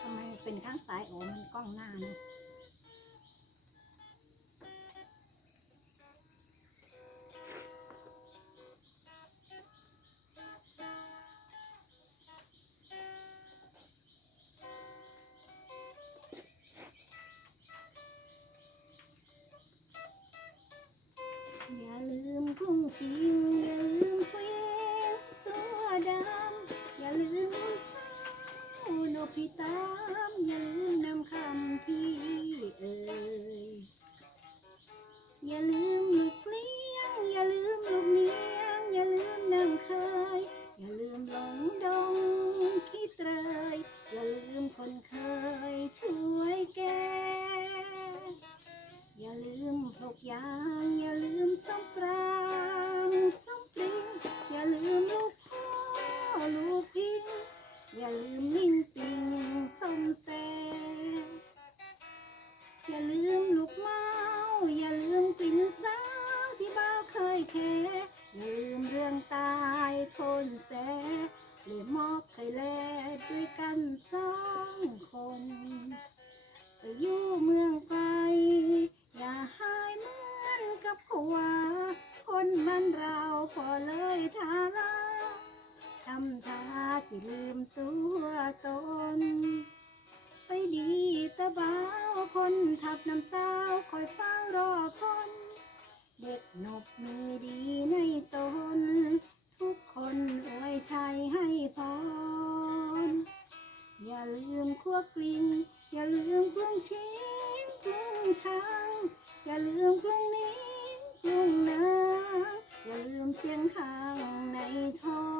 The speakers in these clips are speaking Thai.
ทำไมเป็นข้างซ้ายโอ้มันกล้องหน้าเน พิตามอย่าลืม อย่าลืมลูกเมาอย่าลืมกลิ่นสาวที่บ้าเคยแค่อย่าลืมเรื่องตายคนแสหรือมอกเคยแลด้วยกันสองคนไปอยู่เมืองไกลอย่าหายเหมือนกับผัว คนมันเราพอเลยทาลาทำท่าจะลืมตัวตน ไปดีตะบ้าวคนทับน้ำตาคอยเฝ้ารอคน เด็กหนบมีดีในตน ทุกคนอวยชัยให้พร อย่าลืมคั่วกลิ้งอย่าลืมกรุงชิงกรุงช้าง อย่าลืมกรุงนิ้งกรุงนางอย่าลืมเสียงทางในท้อน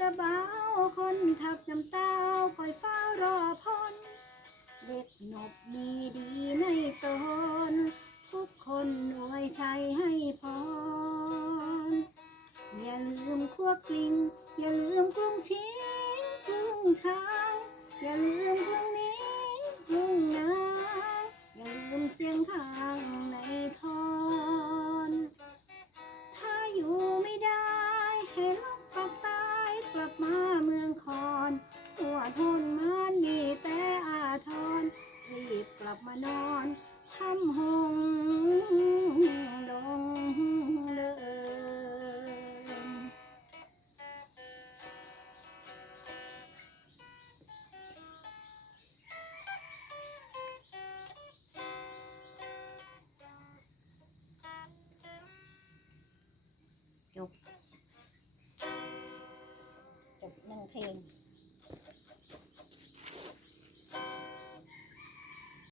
ตะเบาคนทับน้ำตาคอยเฝ้ารอพ้นเด็กหนบมีดีในตน ทุกคนอวยชัยให้พรอย่าลืมคั่วกลิ้งอย่าลืมกรุงชิงกรุงช้าง อย่าลืมกรุงนิ้งกรุงนา นอนทำหงดงเดินจบจบหนึ่งเพลง